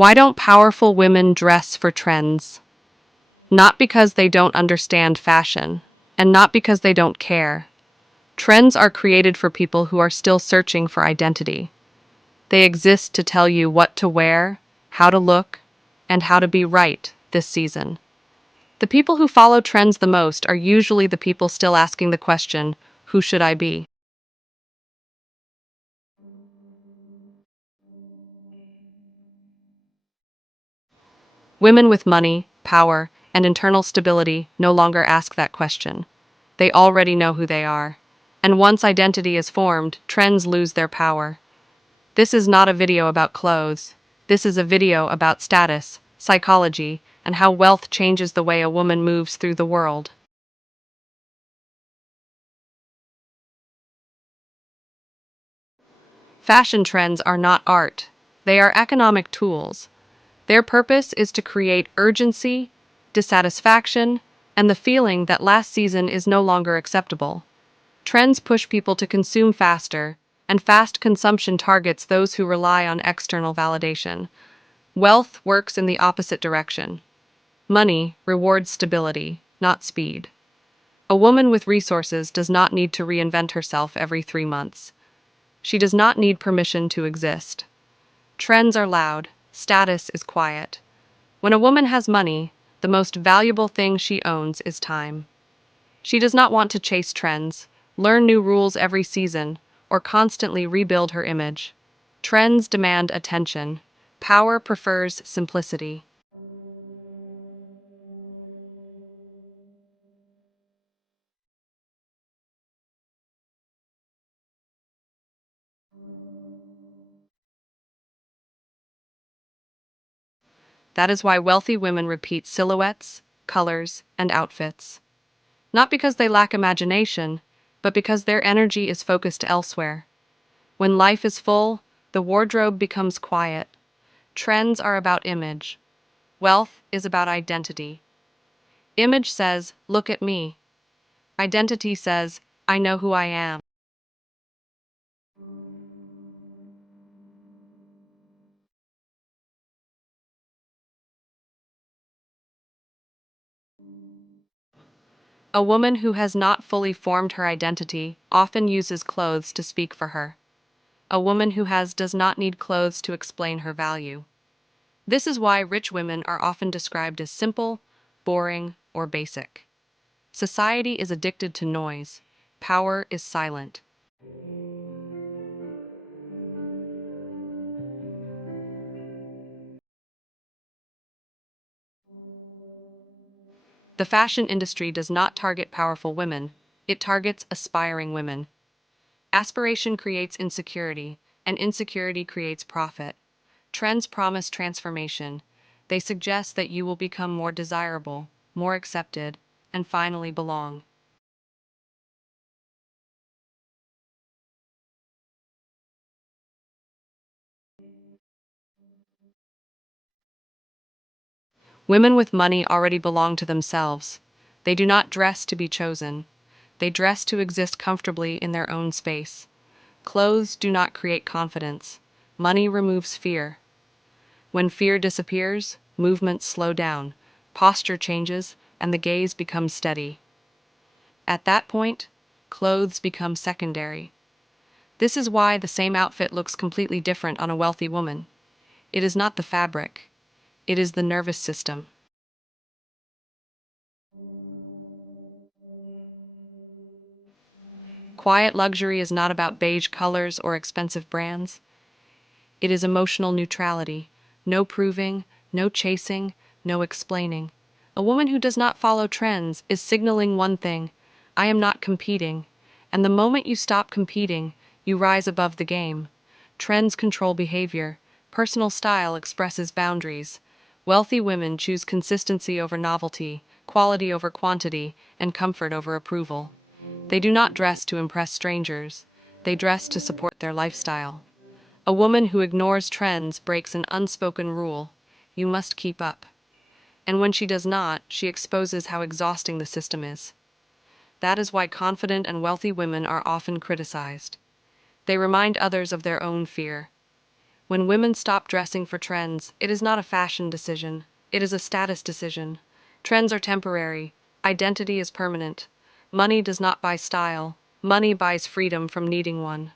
Why don't powerful women dress for trends? Not because they don't understand fashion, and not because they don't care. Trends are created for people who are still searching for identity. They exist to tell you what to wear, how to look, and how to be right this season. The people who follow trends the most are usually the people still asking the question, who should I be? Women with money, power, and internal stability no longer ask that question. They already know who they are. And once identity is formed, trends lose their power. This is not a video about clothes. This is a video about status, psychology, and how wealth changes the way a woman moves through the world. Fashion trends are not art. They are economic tools. Their purpose is to create urgency, dissatisfaction, and the feeling that last season is no longer acceptable. Trends push people to consume faster, and fast consumption targets those who rely on external validation. Wealth works in the opposite direction. Money rewards stability, not speed. A woman with resources does not need to reinvent herself every 3 months. She does not need permission to exist. Trends are loud, status is quiet. When a woman has money, the most valuable thing she owns is time. She does not want to chase trends, learn new rules every season, or constantly rebuild her image. Trends demand attention. Power prefers simplicity. That is why wealthy women repeat silhouettes, colors, and outfits. Not because they lack imagination, but because their energy is focused elsewhere. When life is full, the wardrobe becomes quiet. Trends are about image. Wealth is about identity. Image says, look at me. Identity says, I know who I am. A woman who has not fully formed her identity often uses clothes to speak for her. A woman who has does not need clothes to explain her value. This is why rich women are often described as simple, boring, or basic. Society is addicted to noise. Power is silent. The fashion industry does not target powerful women, it targets aspiring women. Aspiration creates insecurity, and insecurity creates profit. Trends promise transformation. They suggest that you will become more desirable, more accepted, and finally belong. Women with money already belong to themselves. They do not dress to be chosen. They dress to exist comfortably in their own space. Clothes do not create confidence. Money removes fear. When fear disappears, movements slow down, posture changes, and the gaze becomes steady. At that point, clothes become secondary. This is why the same outfit looks completely different on a wealthy woman. It is not the fabric, it is the nervous system. Quiet luxury is not about beige colors or expensive brands. It is emotional neutrality. No proving, no chasing, no explaining. A woman who does not follow trends is signaling one thing: I am not competing. And the moment you stop competing, you rise above the game. Trends control behavior. Personal style expresses boundaries. Wealthy women choose consistency over novelty, quality over quantity, and comfort over approval. They do not dress to impress strangers. They dress to support their lifestyle. A woman who ignores trends breaks an unspoken rule: you must keep up. And when she does not, she exposes how exhausting the system is. That is why confident and wealthy women are often criticized. They remind others of their own fear. When women stop dressing for trends, it is not a fashion decision, it is a status decision. Trends are temporary, identity is permanent. Money does not buy style, money buys freedom from needing one.